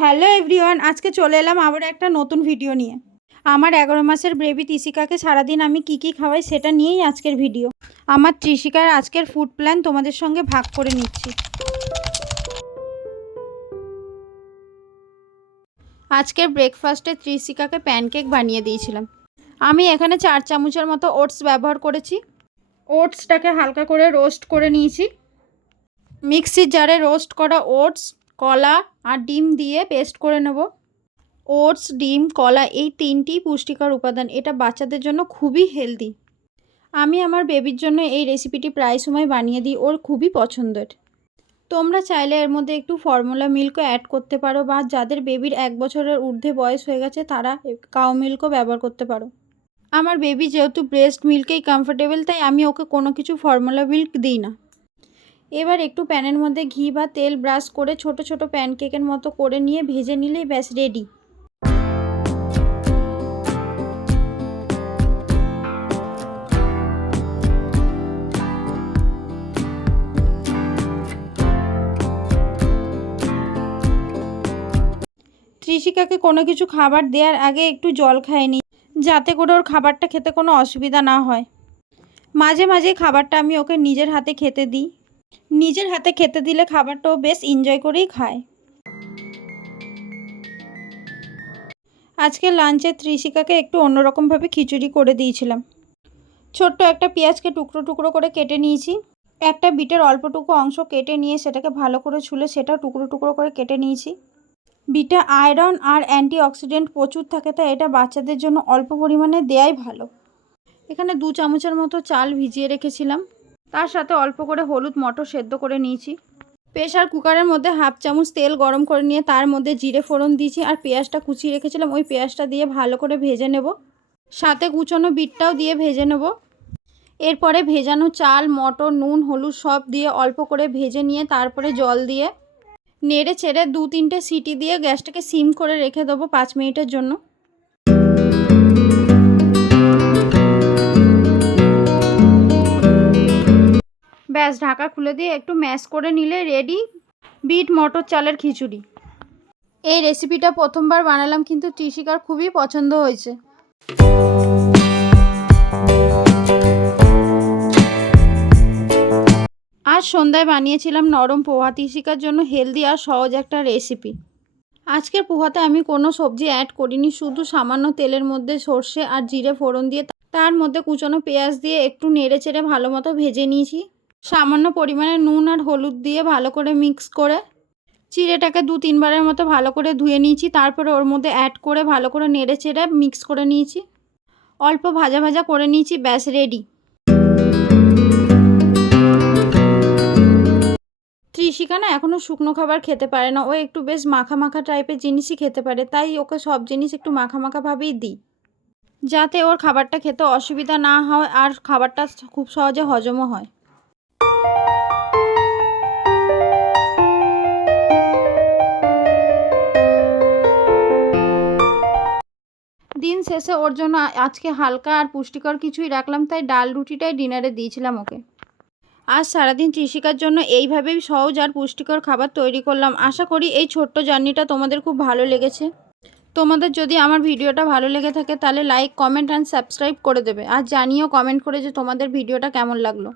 Hello everyone, আজকে চলে এলাম আবার একটা নতুন ভিডিও নিয়ে। আমার এগারো মাসের বেবি ত্রিশিকাকে সারাদিন আমি কি কি খাওয়াই সেটা নিয়েই আজকের ভিডিও। আমার ত্রিশিকার আজকের ফুড প্ল্যান তোমাদের সঙ্গে ভাগ করে নিচ্ছি। আজকের ব্রেকফাস্টে ত্রিশিকাকে প্যানকেক বানিয়ে দিয়েছিলাম। আমি এখানে চার চামচের মতো ওটস ব্যবহার করেছি। ওটসটাকে হালকা করে রোস্ট করে নিয়েছি। মিক্সির জারে রোস্ট করা ওটস কলা আর ডিম দিয়ে পেস্ট করে নেব। ওটস, ডিম, কলা এই তিনটি পুষ্টিকর উপাদান, এটা বাচ্চাদের জন্য খুবই হেলদি আমি আমার বেবির জন্য এই রেসিপিটি প্রায় সময় বানিয়ে দিই, ওর খুবই পছন্দের। তোমরা চাইলে এর মধ্যে একটু ফর্মুলা মিল্কও অ্যাড করতে পারো বা যাদের বেবির এক বছরের ঊর্ধ্বে বয়স হয়ে গেছে, তারা কাউ মিল্কও ব্যবহার করতে পারো। আমার বেবি যেহেতু ব্রেস্ট মিল্কেই কমফোর্টেবল তাই আমি ওকে কোনো কিছু ফর্মুলা মিল্ক দিই না। এবার একটু প্যানের মধ্যে ঘি বা তেল ব্রাশ করে ছোট ছোট প্যানকেকের মতো করে নিয়ে ভেজে নিলেই ব্যাস রেডি ত্রিশিকাকে কোনো কিছু খাবার দেওয়ার আগে একটু জল খায়নি যাতে করে ওর খাবারটা খেতে কোনো অসুবিধা না হয়। মাঝে মাঝে খাবারটা আমি ওকে নিজের হাতে খেতে দিই। নিজের হাতে খেতে দিলে খাবারটাও বেশ এনজয় করেই খায়। আজকে লাঞ্চে ত্রিশিকাকে একটু অন্যরকমভাবে খিচুড়ি করে দিয়েছিলাম। ছোট্ট একটা পেঁয়াজকে টুকরো টুকরো করে কেটে নিয়েছি। একটা বিটের অল্পটুকু অংশ কেটে নিয়ে সেটাকে ভালো করে ছুলে সেটা টুকরো টুকরো করে কেটে নিয়েছি। বিটে আয়রন আর অ্যান্টিঅক্সিডেন্ট প্রচুর থাকে, তাই এটা বাচ্চাদের জন্য অল্প পরিমাণে দেয়াই ভালো। এখানে দু চামচের মতো চাল ভিজিয়ে রেখেছিলাম। তার সাথে অল্প করে হলুদ মটর সেদ্ধ করে নিয়েছি। প্রেশার কুকারের মধ্যে হাফ চামচ তেল গরম করে নিয়ে তার মধ্যে জিরে ফোড়ন দিয়েছি আর পেঁয়াজটা কুচিয়ে রেখেছিলাম। ওই পেঁয়াজটা দিয়ে ভালো করে ভেজে নেব। সাথে কুচনো বিটটাও দিয়ে ভেজে নেব। এরপরে ভেজানো চাল, মটর, নুন, হলুদ সব দিয়ে অল্প করে ভেজে নিয়ে তারপরে জল দিয়ে নেড়ে চেড়ে দু তিনটে সিটি দিয়ে গ্যাসটাকে সিম করে রেখে দেবো পাঁচ মিনিটের জন্য। ব্যাস ঢাকা খুলে দিয়ে একটু ম্যাশ করে নিলে রেডি বিট মটর চালের খিচুড়ি। এই রেসিপিটা প্রথমবার বানালাম, কিন্তু ত্রিশিকার খুবই পছন্দ হয়েছে। আজ সন্ধ্যায় বানিয়েছিলাম নরম পোহা ত্রিশিকার জন্য হেলদি আর সহজ একটা রেসিপি। আজকের পোহাতে আমি কোনো সবজি অ্যাড করিনি, শুধু সামান্য তেলের মধ্যে সর্ষে আর জিরে ফোড়ন দিয়ে তার মধ্যে কুচনো পেঁয়াজ দিয়ে একটু নেড়ে চেড়ে ভালো মতো ভেজে নিয়েছি। সামান্য পরিমাণে নুন আর হলুদ দিয়ে ভালো করে মিক্স করে চিড়েটাকে দু তিনবারের মতো ভালো করে ধুয়ে নিয়েছি। তারপরে ওর মধ্যে অ্যাড করে ভালো করে নেড়ে চেড়ে মিক্স করে নিয়েছি। অল্প ভাজা ভাজা করে নিয়েছি, ব্যাস রেডি ত্রিশিকা না এখনও শুকনো খাবার খেতে পারে না। ও একটু বেশ মাখা মাখা টাইপের জিনিসই খেতে পারে, তাই ওকে সব জিনিস একটু মাখা মাখাভাবেই দিই। যাতে ওর খাবারটা খেতে অসুবিধা না হয় আর খাবারটা খুব সহজে হজমও হয়। দিন শেষে ওর জন্য আজকে হালকা আর পুষ্টিকর কিছুই রাখলাম, তাই ডাল রুটিটাই ডিনারে দিয়েছিলাম ওকে। আজ সারাদিন ত্রিশিকার জন্য এইভাবেই সহজ আর পুষ্টিকর খাবার তৈরি করলাম। আশা করি এই ছোট্ট জার্নিটা তোমাদের খুব ভালো লেগেছে। তোমাদের যদি আমার ভিডিওটা ভালো লেগে থাকে, তাহলে লাইক কমেন্ট অ্যান্ড সাবস্ক্রাইব করে দেবে। আর জানিও কমেন্ট করে যে তোমাদের ভিডিওটা কেমন লাগল।